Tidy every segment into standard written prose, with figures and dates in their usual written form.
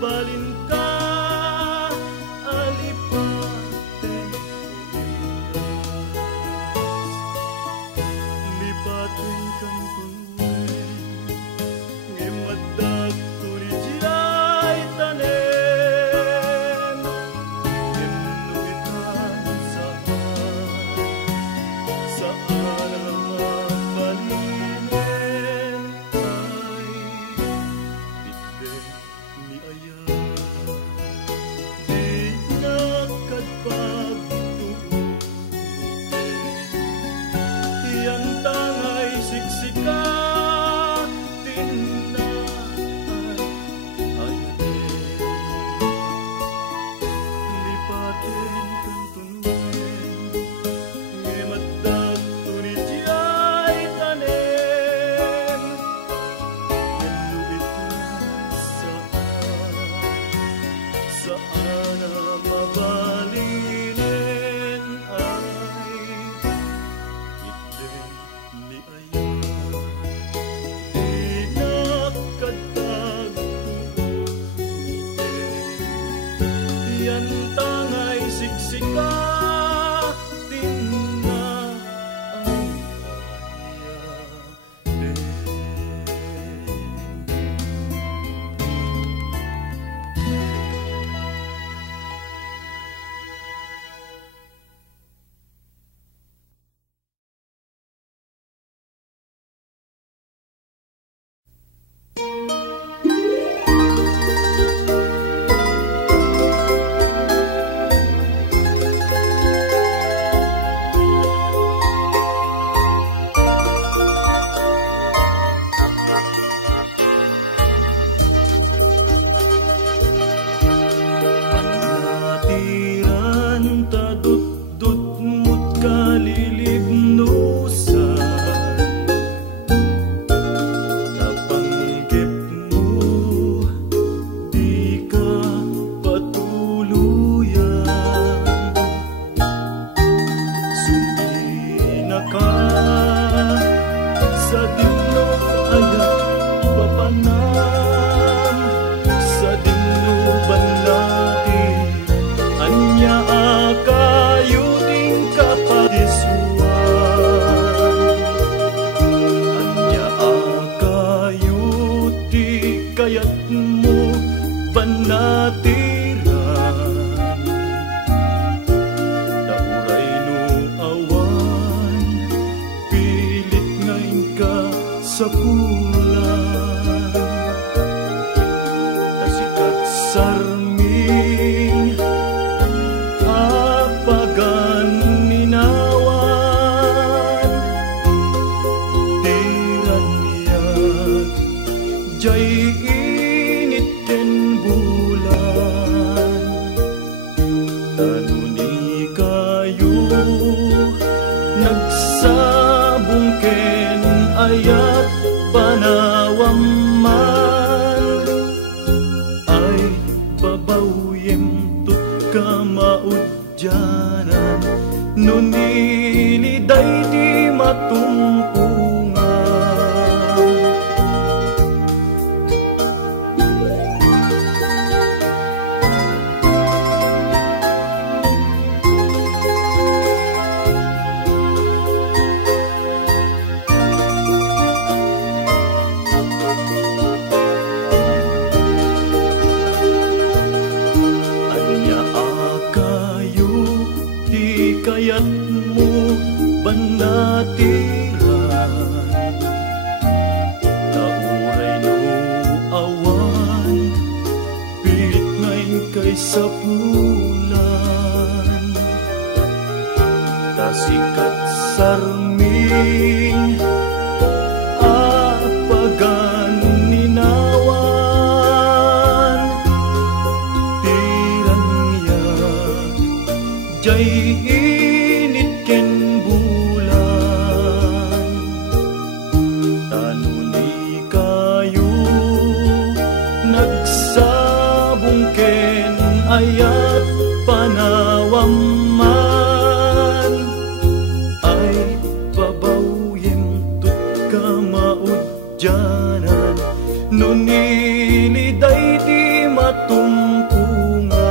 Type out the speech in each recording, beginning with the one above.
mabalin ka, alipate lipatin kang tunwen, ngimadag turijay tanen, inuitan saan ang mabalinen ay ite ni aya, di nakadpagtuute, yan tangay siksika, tinay ayate, lipatin kang tunwen, ngimadag turijay tanen, inuitan saan ang mabalinen ay ite ni aya, di nakadpagtuute, yan tangay siksika, tinay ayate. Panatiran ta dut-dut mo't kalilibnusan, napanggip mo di ka patuluyan, sumina ka sa dinno ayat papanan, sa dinno banlati anya akayuting kapadisuan, anya akayuti kayat mo panatiran, nauray no awan, pilit ngayon ka sa pulan, tasikat sarming apagan ninawan, tiran niya jay init ken bulan, tanuni kayo nagsabong ken ayat panawam man, ay babawiem tut ka maudyanan, nuniliday di matumpungan. Anya akayo di kayat mo banatiran, nauray no awan, pilit ngayon kay sa pulan, tasikat sarming apagan ninawan, tiran niya jay init ken bulan, tanuni kayo nagsabong ken ayat panawam man, ay babawim tut ka maudyanan, nuniliday di tumpungan.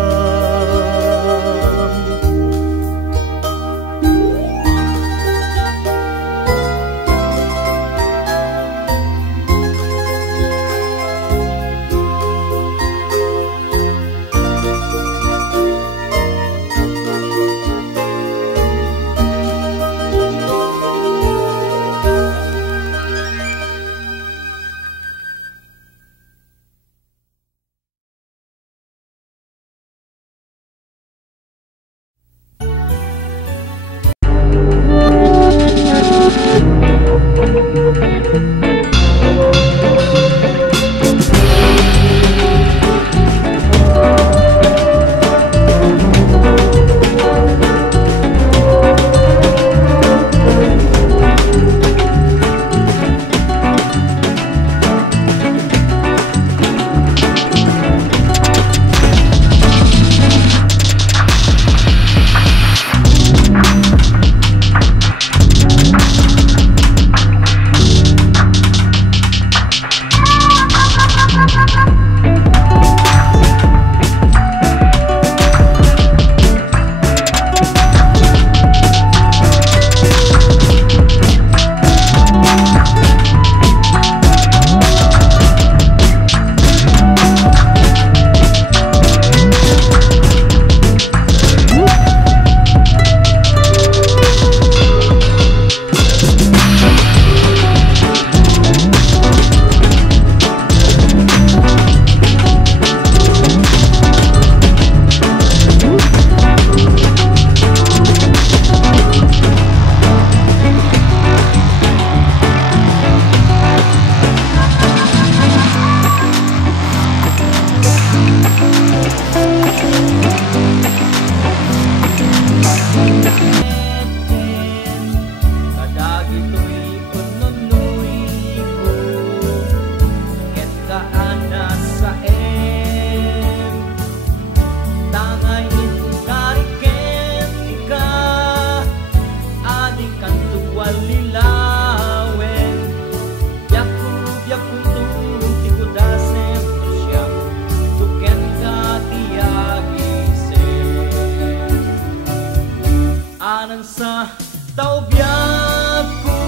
Sa tao biyaku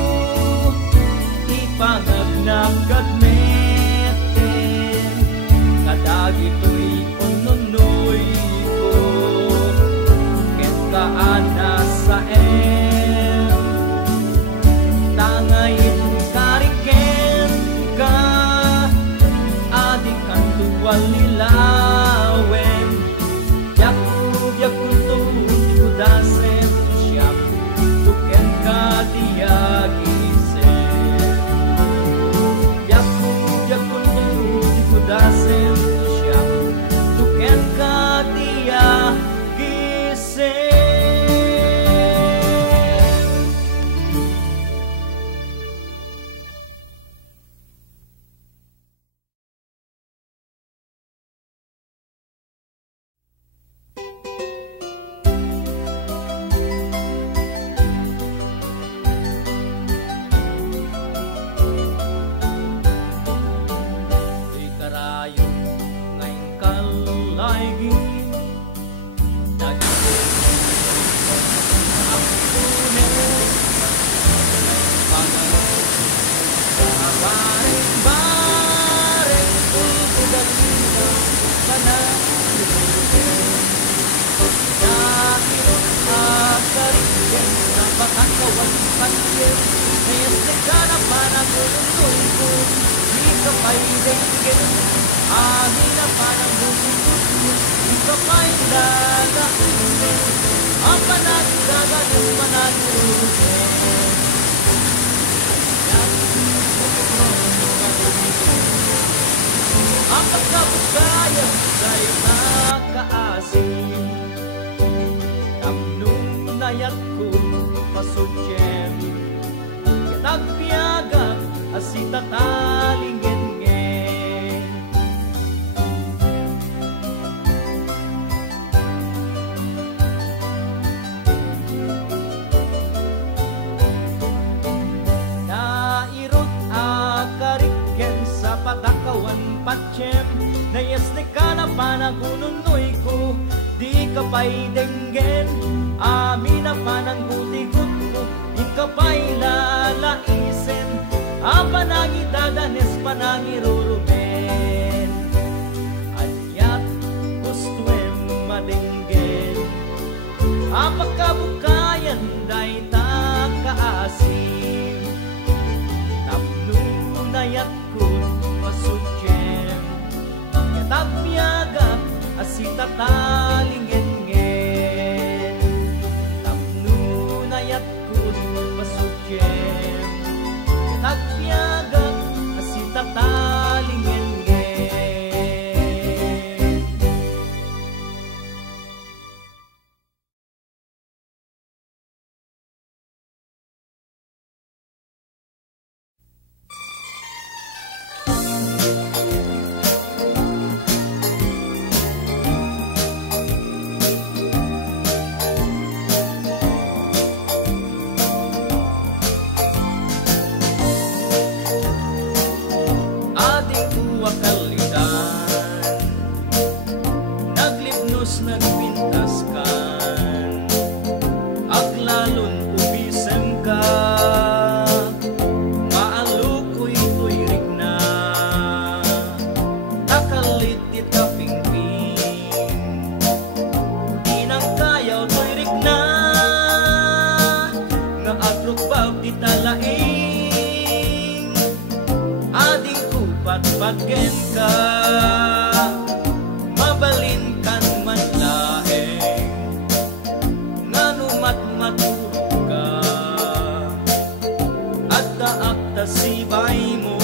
ipangagnap kat meten kadagi to'y ununoy ko ket kaana sa tangayin kariken ka adik kan tuwal nilawen yaku tudasem Dasen siya tuken ka dia gising. Ang pagkabusaya sa'y nakaasin tamnung nayat ko pasudyen kinagpiagak asita talingin ngen nairot akariken sa patakawan man patsyem, nayas ni ka na panagununoy ko, di ka pa'y denggen, amin na pananggutikot ko, ikapa'y lalaisen, panangi dadanes panangi rurumen, adyat gustuem madenggen, pagkabukayan day ta kaasim, tapnunayat ko pasudyen, yatagpiagak asita talingen-ngen, tapnunayat ko pasudyen, yatagpiagak asita talingen-ngen. Paggen ka, mabalin kan man laeng, nganumat matulog ka, at daak tasibay mo,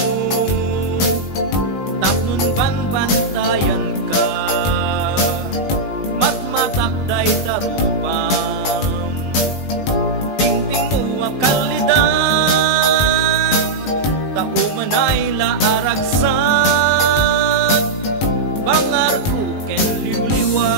tapnun banbantayan ka, matmatakday tarupam, tingting mo akalidan, taumanay laaragsan, pangarku ken liwliwag.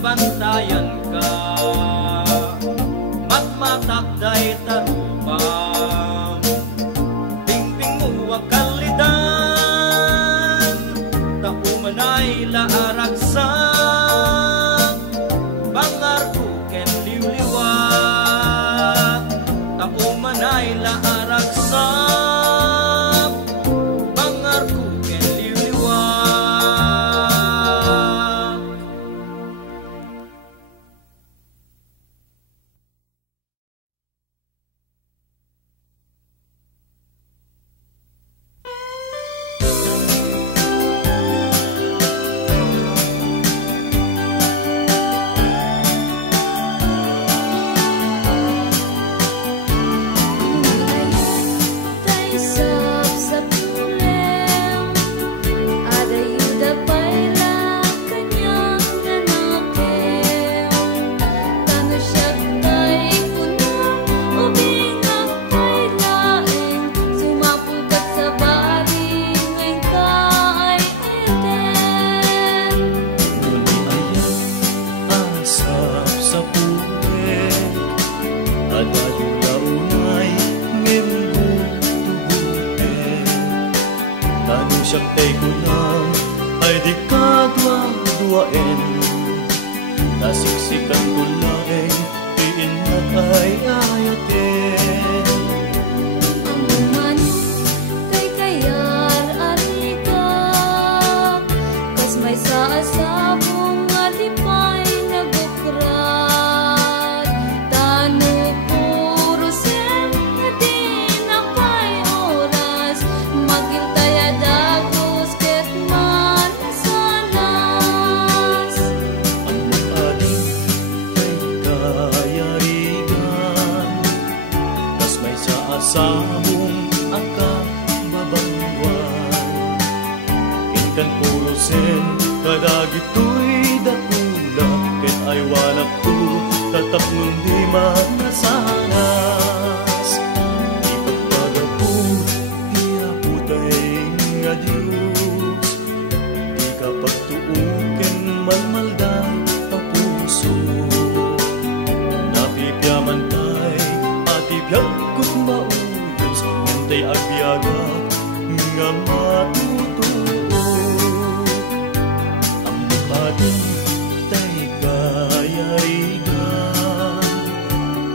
Bantayan ka, matmatakday tarupam, tingting mo akalidan, taumanay laaragsak, pangarku ken liwliwag, taumanay laaragsak, pangarku ken liwliwag. Siya'y kunang ay di kadwa-duwain, nasiksikan ko laeng diin at ay ayatin. Ang umano kay kayar arika, kas may saasabong alipay nagukrat, tanu puro sen na din ang payo kadagito'y dakula, ket ay wanak to, tatapnon di manasanas. Ipagpagapong diaputay nga Diyos, di kapag tuuken malmalday papuso. Napipyaman tay, atipyag ko't mauyos, hintay agbyagak nga matutulog. Ang bukadin tay kayarigan,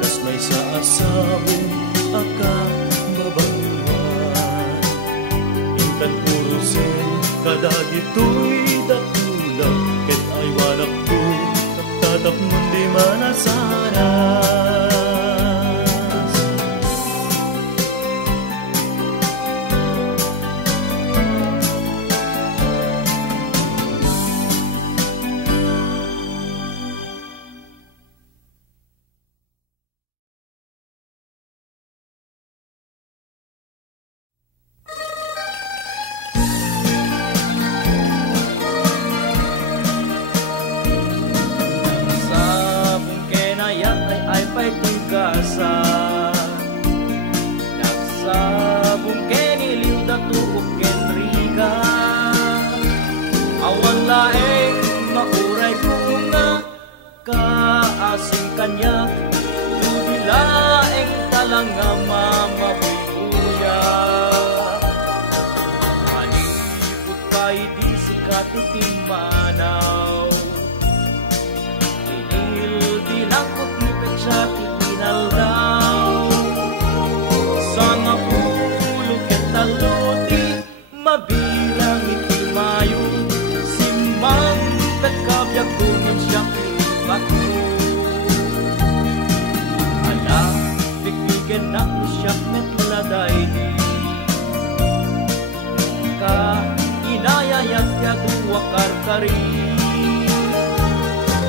kas may sa asabong akababangwan. Intan purusin kadagito'y dakula, ket ay wanak to, tatapnon di manasaras. Nagsabong keniliw datuok kenriga, awan laeng mauray bunga, kaasing kanyak jubilaeng talanga mamabuya. Manipot pa'y di sikat itimanaw, inil dinangkot ni Petsat itinaldaw. Sama pulo ketaluti, mabilang itimayo, simang pagkabyak kungen siyang inibat mo. Ala, bigbigan na mo siyang metladay di, ka inayayat yaduwa karkari.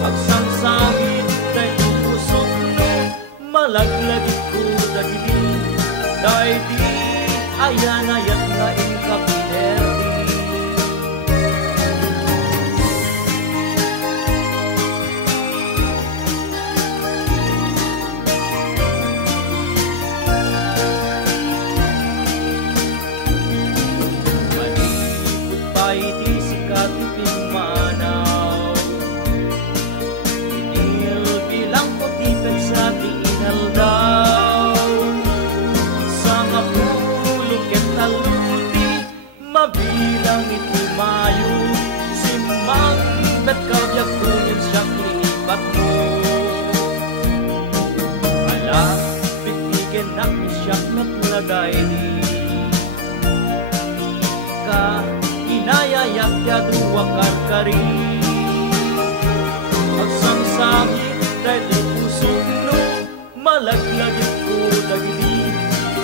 Agsangsangit day pusok no, malaglagit ko dagiti, dahil di ayan ayat nga inkapinerdi. Manipot pa'y di sikat ipinmanaw, inil bilang ko di pensa di inaldaw. Mabilang itimayo, simang pagkabyak kunin siyang linipat mo. Ala, bigbigan na mo siyang natlagay di, ka inayayak yaduwa karkari. Magsamsamit dahil pusong no, malaglagit ko dagiti,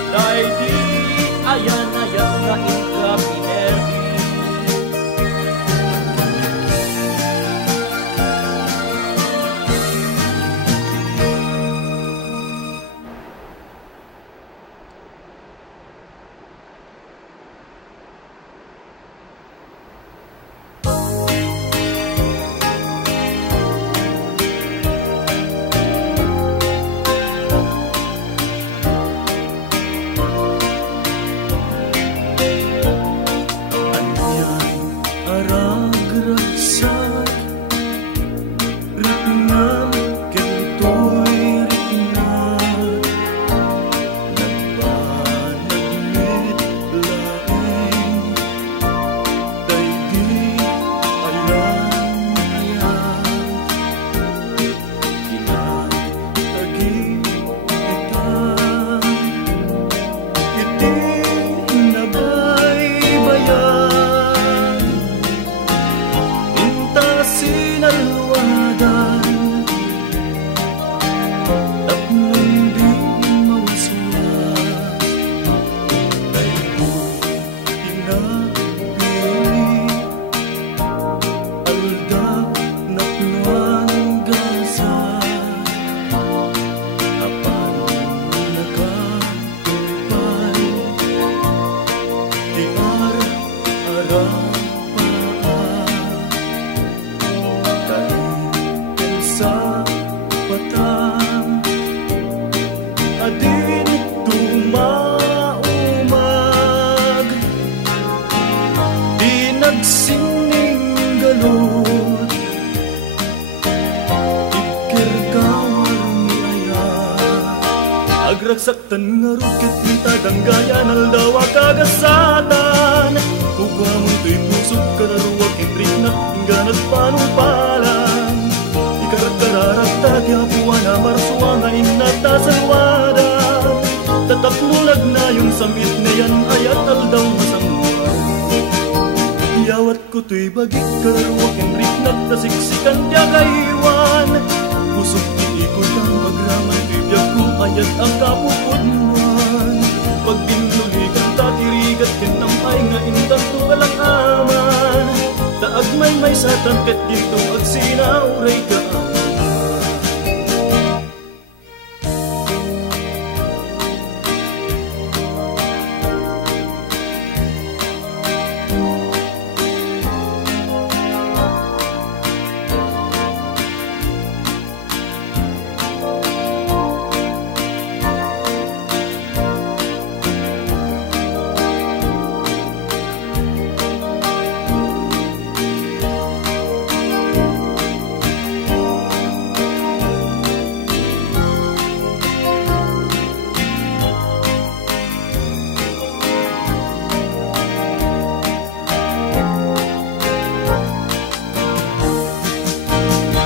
dahil di ayan ayan na inkapinerdi. sining galut ikirkawar niya agragsaktan nga rukit kita danggayan aldawa kagasatan kukwamon to'y pusok kararuwa kinrik na ingganat panumpalan ikarat-kararat tagyapuan na marsuwa nga inata salwadan tatak mulag na yung samit na yan ayat aldaw masamwa yawat ko to'y bagik kararuwa kinrik nagtasiksikan diya kaiwan pusok iikot ang magraman bibiyag ko ayat ang kapupudmuan pag binuligan tatirigat kinamay nga intan to kalang aman taag may sa tangkat dito ag sinauray ka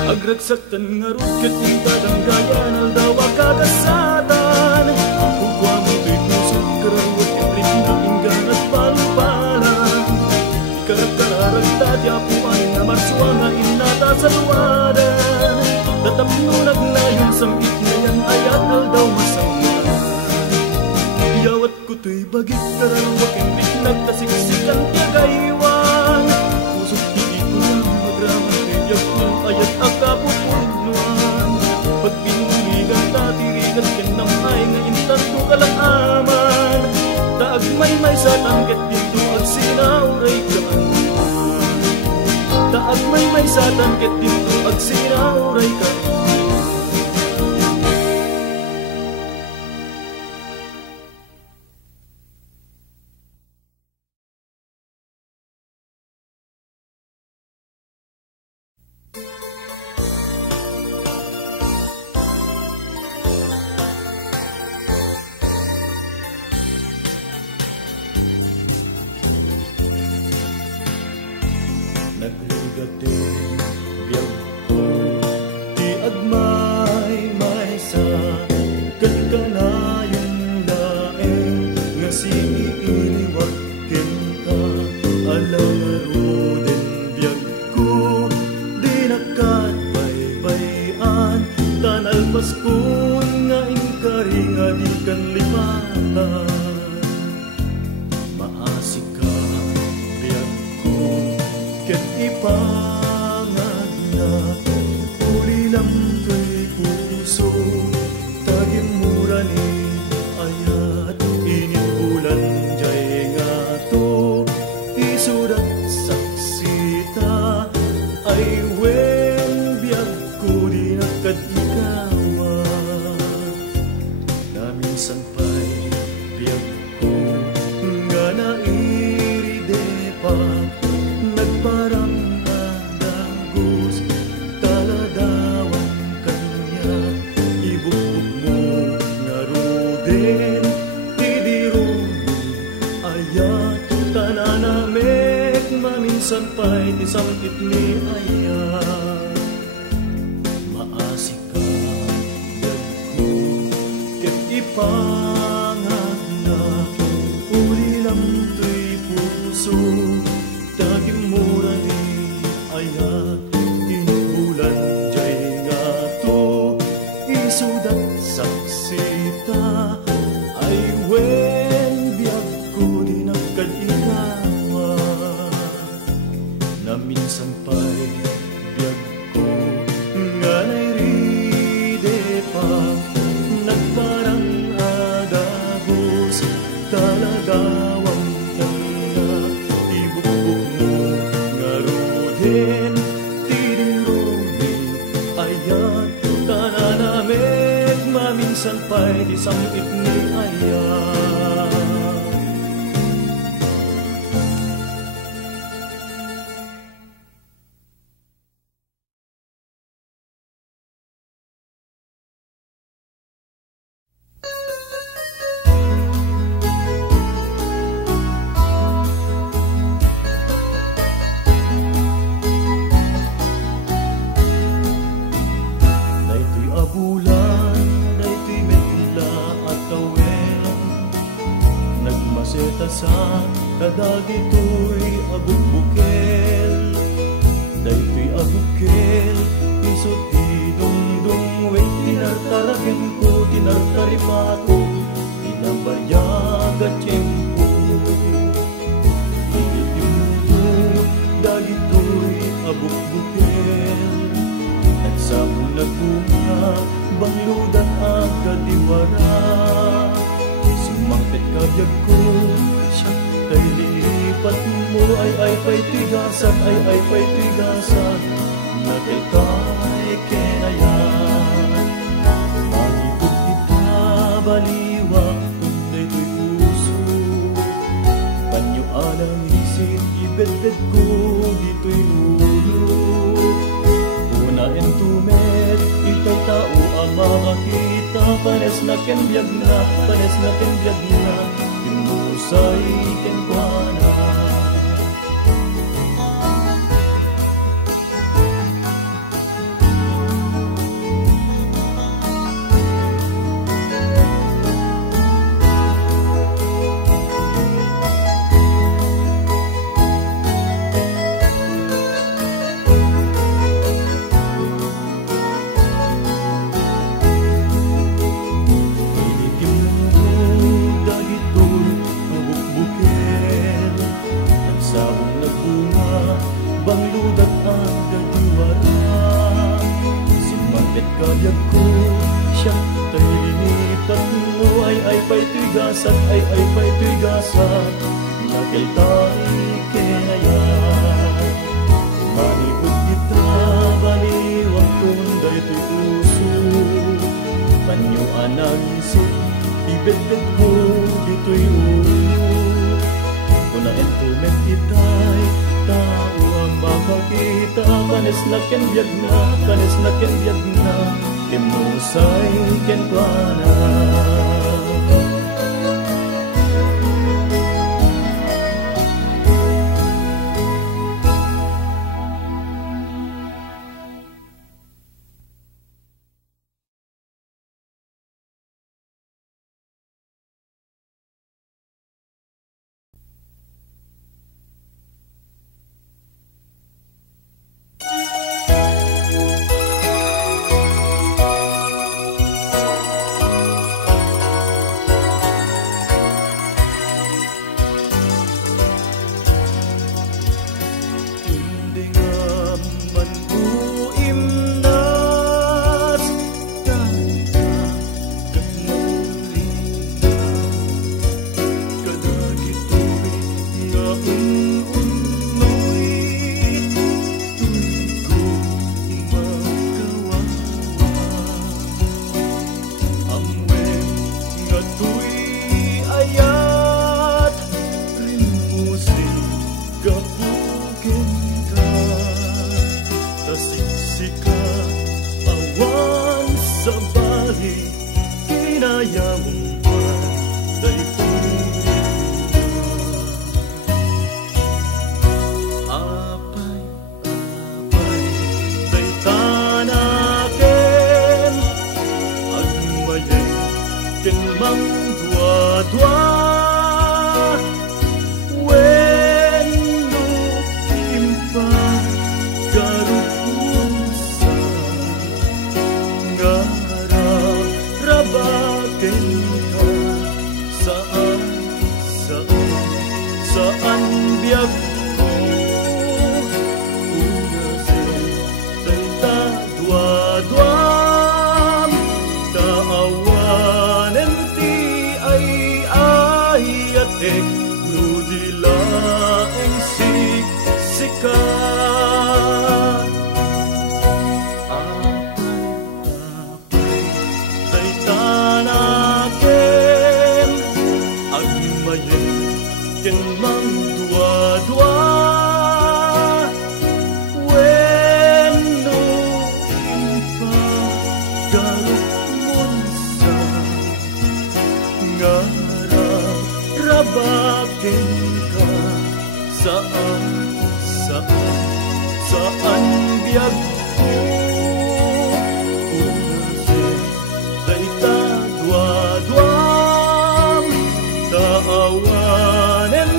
agragsaktan nga rukit yung tadanggayan aldawa kagasatan kukwa mo to'y pusok karawat ibrit na ingganat palupalan ikarat-kararag tatyapuan na marsuwa nga inata sa luwadan tatap nunag na yung samit na yan ayat aldaw masama yawat ko to'y bagit karawat ibrit nagtasiksikan tiagaywan pusok tiiko lang magraman tibiyag ko ayat ang kapupudnuan pag binuligan tatirigan kinamay nga intan to kalang aman taag may sa tangkat dito at sinauray ka taag may sa tangkat dito at sinauray ka naglugating biyag ko di agmay sa katkanayon laeng nga siniiniwakin ka alang arudin biyag ko di nakatbaybayan tanalpas kun nga inkari nga di kan lipatan maasik ka biyag ko ket ipangag na uli lang kay puso tagim mura ni ayat init bulan jay nga to isudat saksita ay wen biyag ko di nakadikawa namin sanpay biyag ko nga nairidepa parang adagos taladawang kanya ibukbuk mo nga ruden tidirong ayat tananamek maminsan pa'y tisamkit ni ayat maasik ka dagko ket ipangag na uli lang to'y puso tagim mura ni ayat inulan jay nga to isudat saksita ay wen biyag ko di nagkadinawa na minsan pa'y biyag ko nga nairide pa nagparang adagos talagawang tidirumi ayat tananamek maminsan pa'y di samkit ni ayat. Kadagito'y abuk-bukel, dayto'y abukel, isot idungdung, wait tinartaragan ko, tinartaripa ko, tinabayag at tiyempo. Ilimdung, dagito'y abuk-bukel, nagsabong nagbunga, bangludan agad diwara. Sumangpit kabyag ko, siya kay lilipat mo, ay pa'y tigasan, ay pa'y tigasan, nakilkay kinayan. Pangipot kita baliwa, tunay to'y puso, kanyo alang isip, ibedbed ko, dito'y ulo. Una entumet, itay tao ang makakita, panes na kenbyag na, panes na kenbyag na, imusay kenkwana. Bangludat ang gadiwara, simangkit kabyag ko, siya tay linipat mo, ay pa'y tigasan, ay pa'y tigasan, nakiltay kinayan. Manipod kita, baliwag tunday to'y puso, kanyo analisip, ibedbed ko, dito'y ulo. Kuna entumet kita'y tao ang makakita, kanes na kenbyag na, kanes na kenbyag na, imusay kenkwana. Saan biag ko unase dayta dua-duam taawanen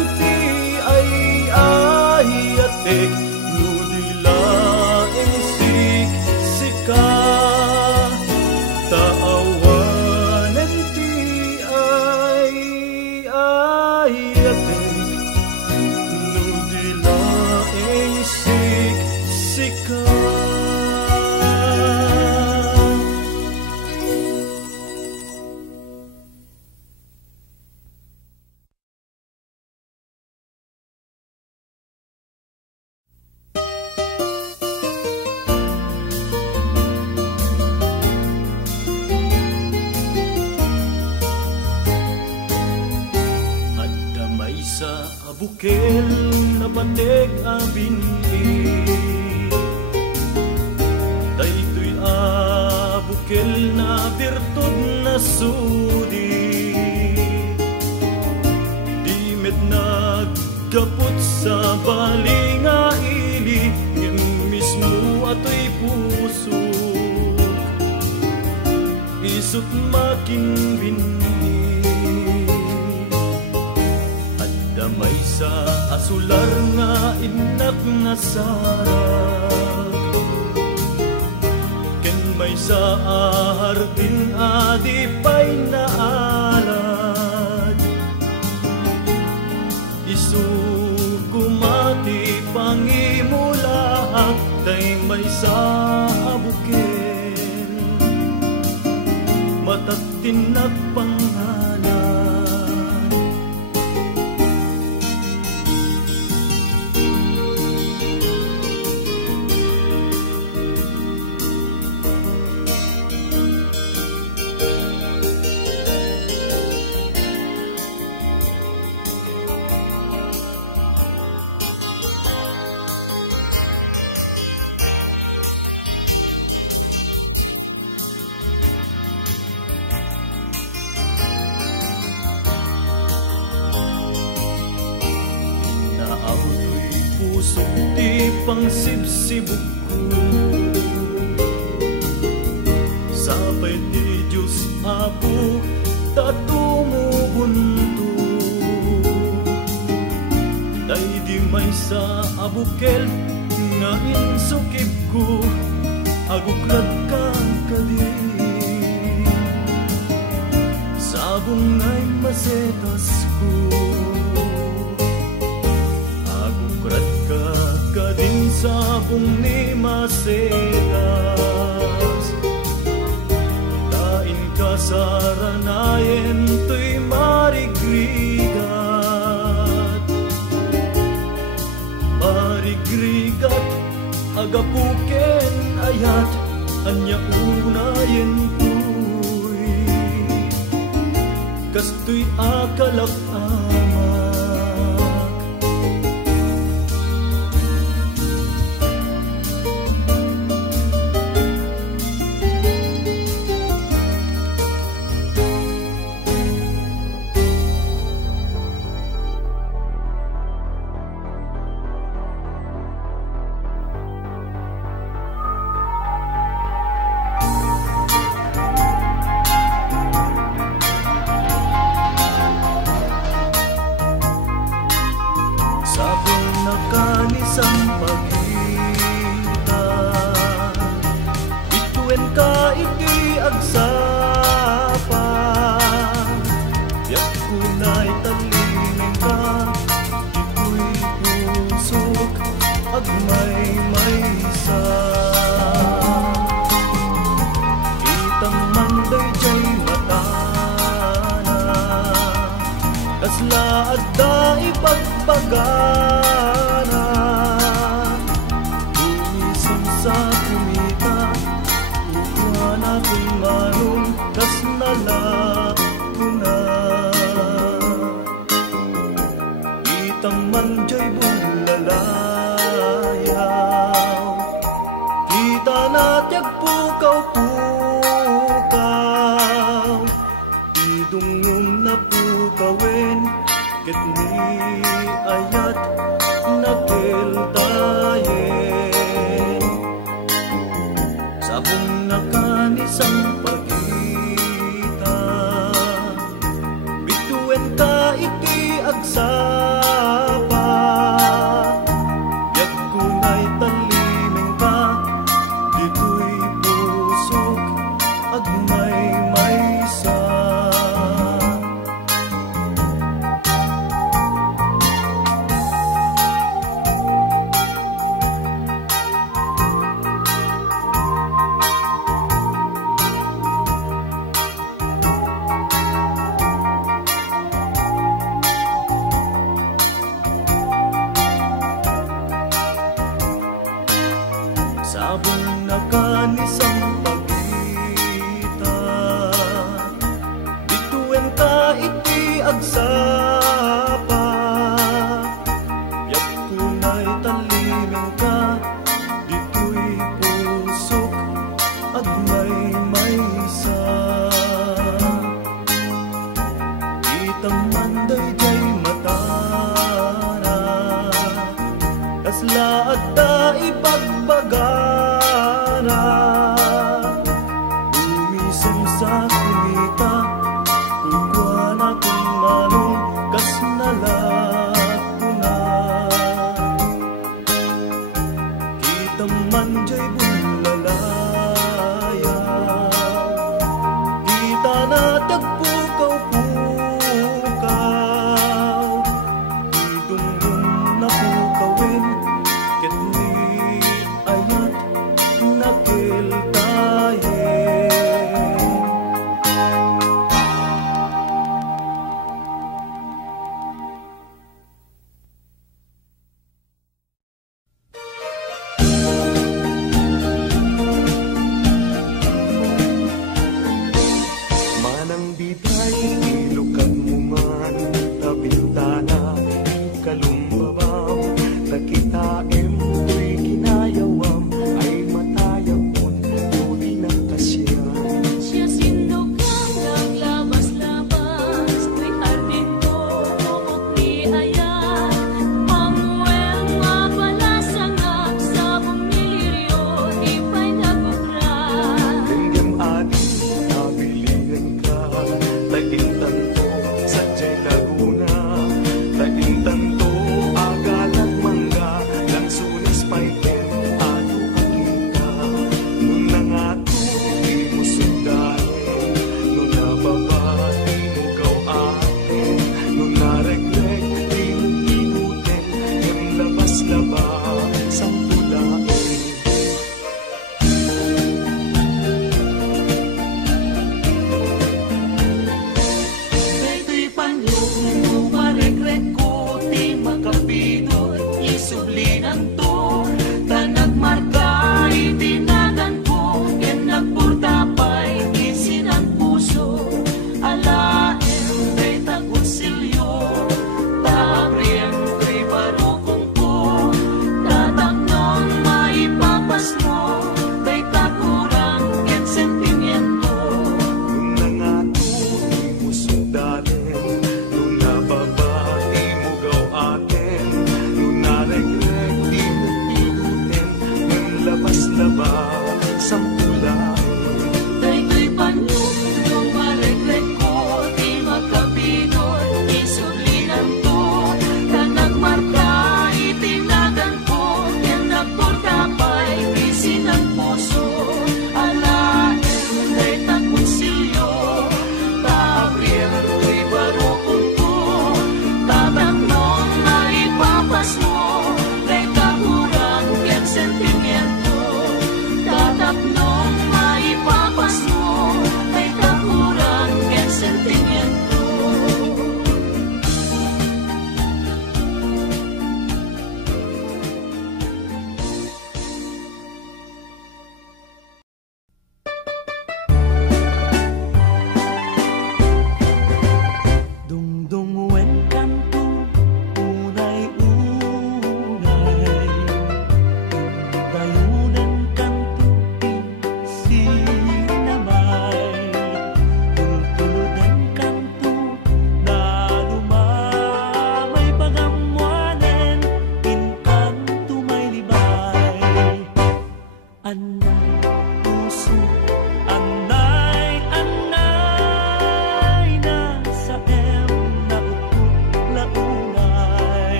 ka. Bukel na batek abinhi daytoy bukel na birtud na sudi di met naggapot sa balinga ili ngem mismo atoy puso isut makin binhi may sa asular nga inak nga sarag ken may sa hardin adipay na alad isu kumati pangimulahak day may sa bukel matatin nagpangalan pangsibsibog ko sapay di Diyos Apo tatumubunto day di may sa abukel nga insukib ko agukrad ka kali sabong ngay masetas ko agukrad ka kadin sabong ni masetas tain ka saranayen to'y marigrigat marigrigat agapuken ayat anya unayen to'y kasto'y akalak sabong nakanisang pagita. Bituin ka iti agsapa, yak kunay talimeng ka, dito'y pusok agmay maysa. Itang manday jay matara, kasla at ta ipagbagara. Umisem sa kumita, kukwan akong manong kas nalakuna. Kita man jay bulalaya, kita na tagpukaw-pukaw, idungdung na pukawin, ket ni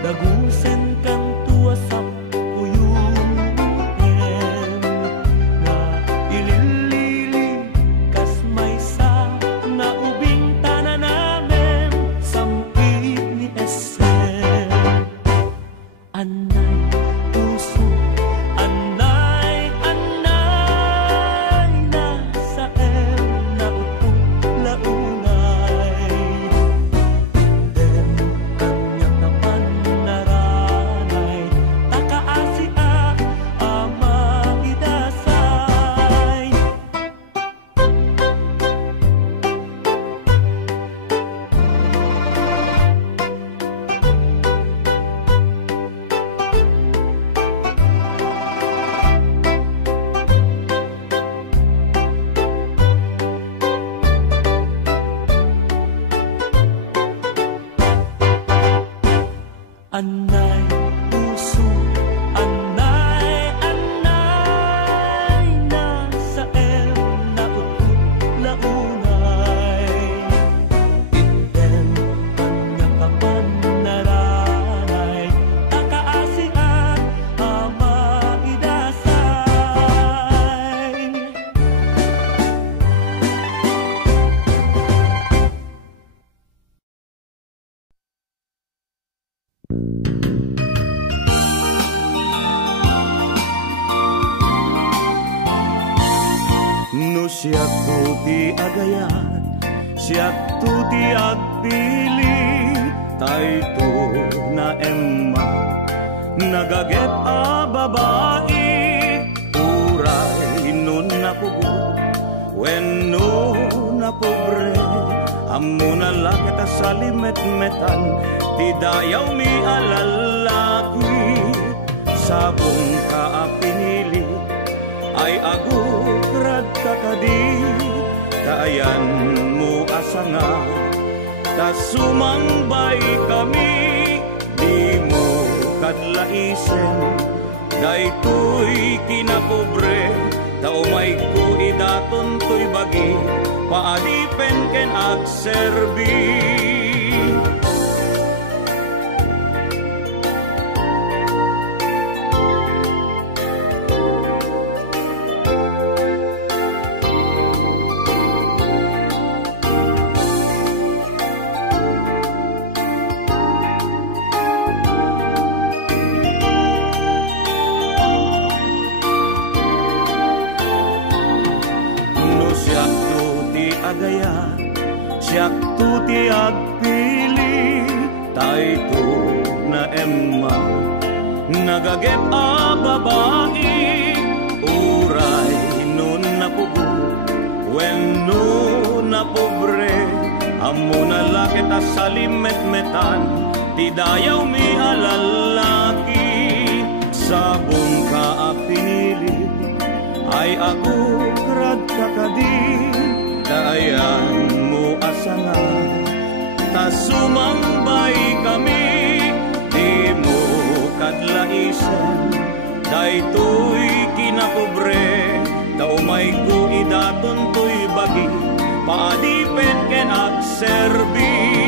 dagusen kang tua sa puyuan na ililili kas may sa na ubing tanan namin sampit ni SM. Anay puso, anay, anay nasa em na upo launay. Den kanya kapan naranay takaasi ama idasay. Anay puso, anay, anay nasa em na upo launay. Itten kanya kapan naranay takaasi ama idasay. No siyak tuti agayat, siyak tuti agpili, tayto na emma, nagaget a babae, uray nun na pugo, wenno na pobre, amo na lakit a salimet-metan, ti dayaw mi alalaki, sabong ka a pinili, ay agukrad kakadi, kaayan mo asanga, kasumambay kami, di mo kadlaisen, daytoy kinapobre, taumay ko idaton to'y bagi, paadipen ken agserbi. Siyak tuti agpili, tayto na emma, nagaget a babae, uray nun na pugo, wenno na pobre, amo na lakit a salimet-metan, ti dayaw mi alalaki, sabong ka a pinili, ay agukrad kakadi, kaayan mo asanga, tasumambay kami, di mo kadlaisen, daytoy kinapobre, daumay ko idaton to'y bagi, paadipen ken agserbi.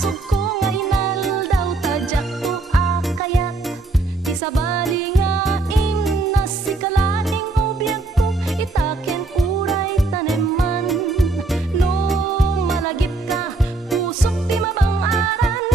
Nasod ko nga inal daw tadyak to akayat. Di sa bali nga inasikalaning ubiyag ko itaken uray taneman. No malagip ka pusok di mabang-aran.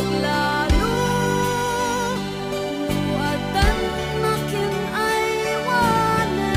aglalo muatan makin aywanen.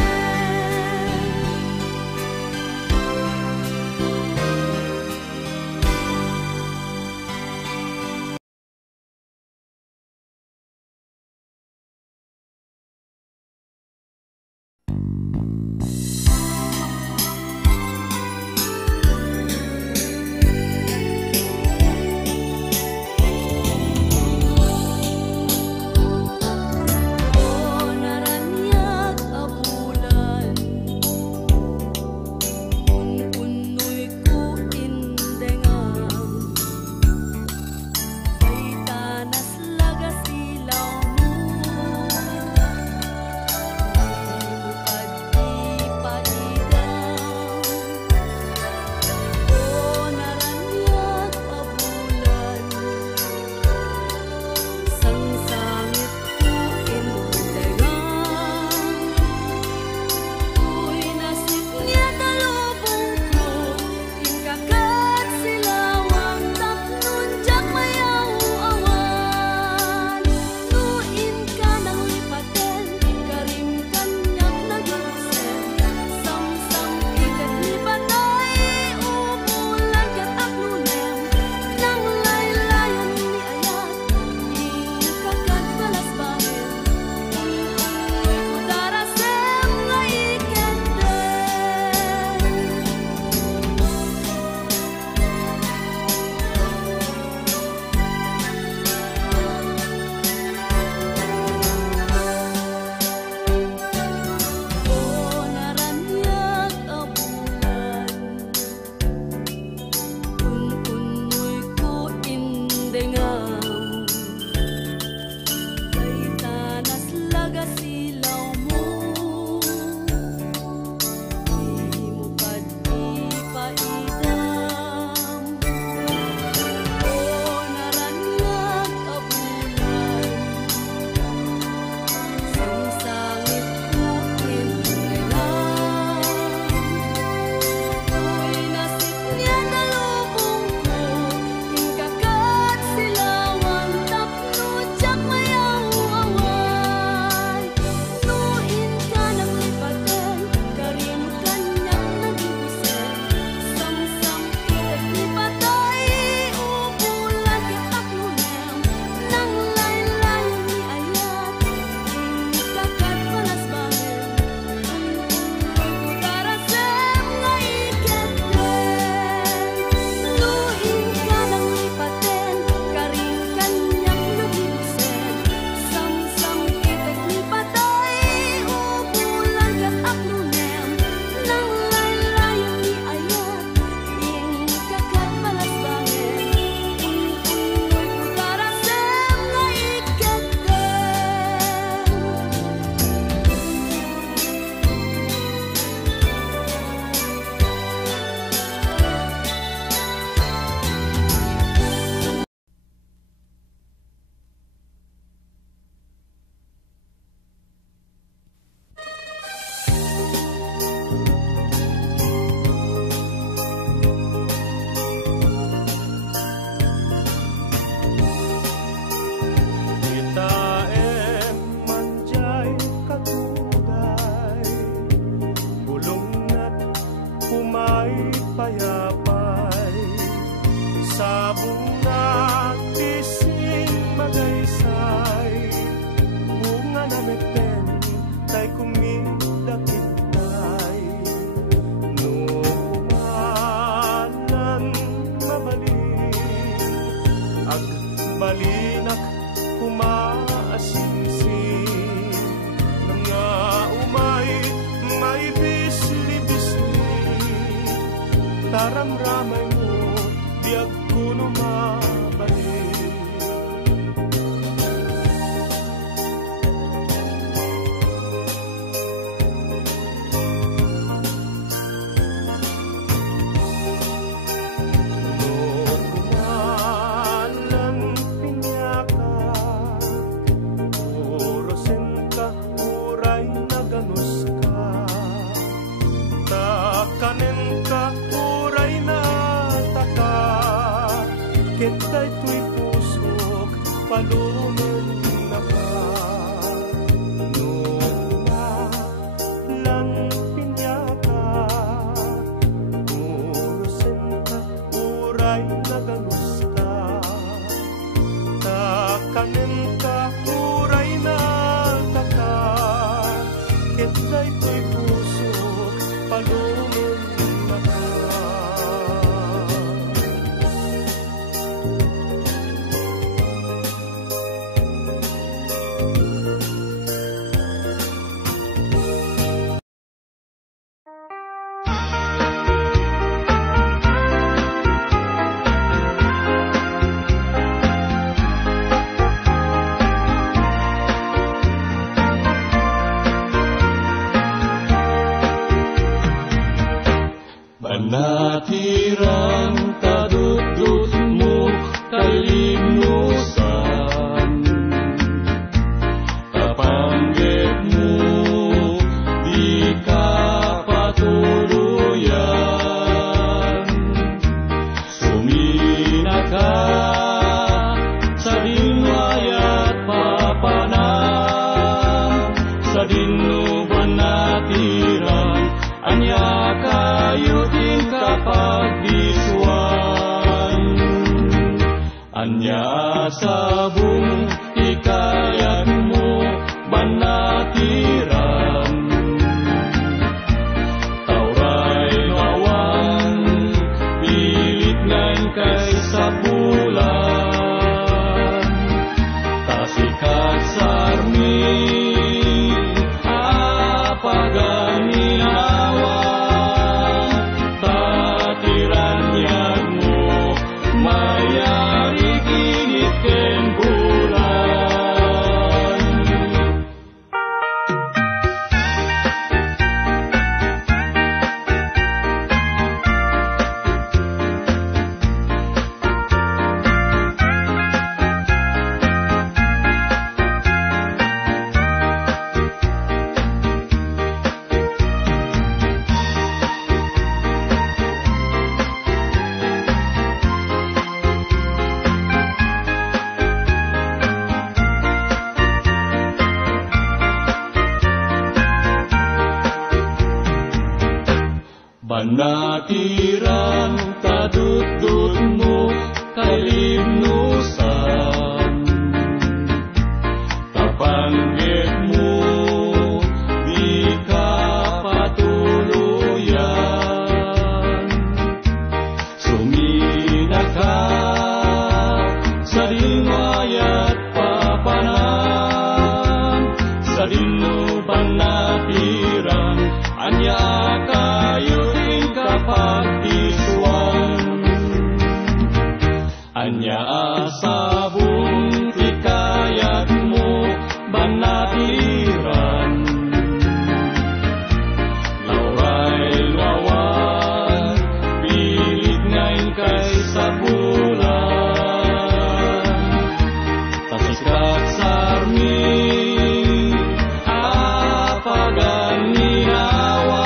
Taramramay mo, di ako numabalik. Lokumalang pinyaka, urosin ka, uray na ganus ka, takanin ka, uray na taka, kit paluman na ka nuna lang pinyaka urusenta uray naganus ka takanen ka uray na taka ketay ko'y puso paluman na ka. Banatiran kadudutmu kalinusan kapanggitmu di kapatuluyan sumina ka sa dinwayat papanan sa dinu banatiran anya kayutin kapagdisuan anya sabung ikayatmu banatiran tauray lawan pilit ngayon kay sa bulan tasikat sarmi apaganinawa mayari ginit ken bulan banatiran kadudutmu kalinusan kapanggitmu di kapatuluyan sumina ka sa dinwayat papanan sa dinu banatiran anya kayo kapagdisuan anya sabung ikayatmu banatiran lauray lawan pilit ngayon kay sa bulan tasikat sarmi apaganinawa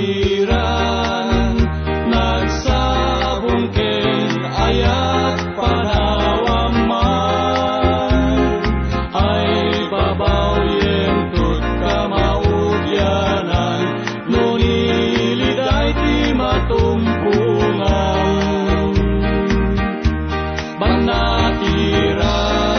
banatiran nagsabong ken ayat panawaman ay babaw yentut kamaudyanan nuniliday ti matumpungan banatiran